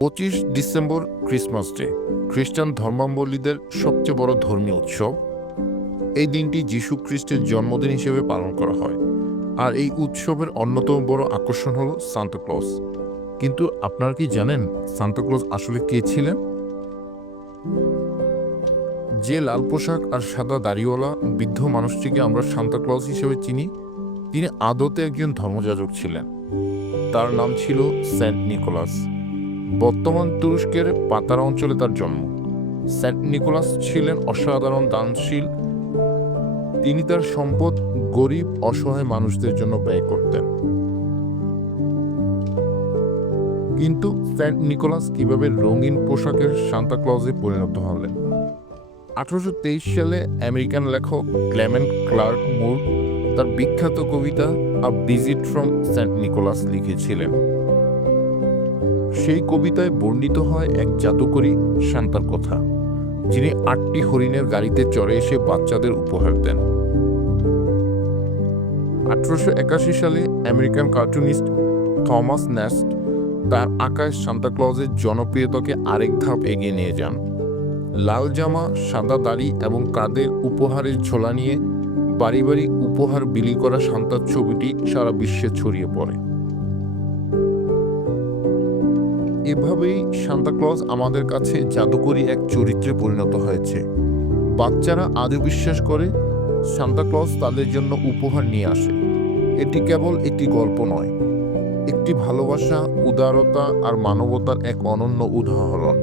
পঁচিশ December Christmas day, খ্রিস্টান ধর্মাবলীদের সবচেয়ে বড় ধর্মীয় উৎসব। এই দিনটি যীশু খ্রিস্টের জন্মদিন হিসেবে পালন করা হয়। আর এই উৎসবের অন্যতম বড় আকর্ষণ হল সান্তাক্লজ কিন্তু আপনারা কি জানেন সান্তাক্লজ আসলে কে ছিলেন? যে লাল পোশাক আর সাদা দাড়িওয়ালা বৃদ্ধ মানুষটিকে আমরা সান্তাক্লজ হিসেবে চিনি, তিনি আদতে একজন ধর্মযাজক ছিলেন। তার নাম ছিল সেন্ট নিকোলাস। বর্তমান তুরস্কের পাতারা অঞ্চলে তার জন্ম। সেন্ট নিকোলাস ছিলেন অসাধারণ দানশীল। তিনি তার সম্পদ গরিব, অসহায় মানুষদের জন্য ব্যয় করতেন। কিন্তু সেন্ট নিকোলাস কীভাবে রঙিন পোশাকের সান্তা ক্লজে পরিণত হলেন? আঠারোশো তেইশ সালে আমেরিকান লেখক ক্লেমেন্ট ক্লার্ক মুর তার বিখ্যাত কবিতা a visit from Saint Nicholas লিখেছিলেন। সেই কবিতায় বর্ণিত হয় এক জাদুকরী শান্তার কথা, যিনি আটটি হরিণের গাড়িতে চড়ে এসে বাচ্চাদের উপহার দেন। আঠারোশো একাশি সালে আমেরিকান কার্টুনিস্ট থমাস ন্যাস্ট তার আকাশ সান্তাক্লজের জনপ্রিয়তাকে আরেক ধাপ এগিয়ে নিয়ে যান। লাল জামা, সাদা দাড়ি এবং কাঁধের উপহারের ঝোলা নিয়ে বাড়ি উপহার বিলি করা সান্তার ছবিটি সারা বিশ্বে ছড়িয়ে পড়ে। এভাবেই সান্তাক্লজ আমাদের কাছে জাদুকরী এক চরিত্রে পরিণত হয়েছে। বাচ্চারা আজও বিশ্বাস করে সান্তাক্লজ তাদের জন্য উপহার নিয়ে আসে। এটি কেবল একটি গল্প নয়, একটি ভালোবাসা, উদারতা আর মানবতার এক অনন্য উদাহরণ।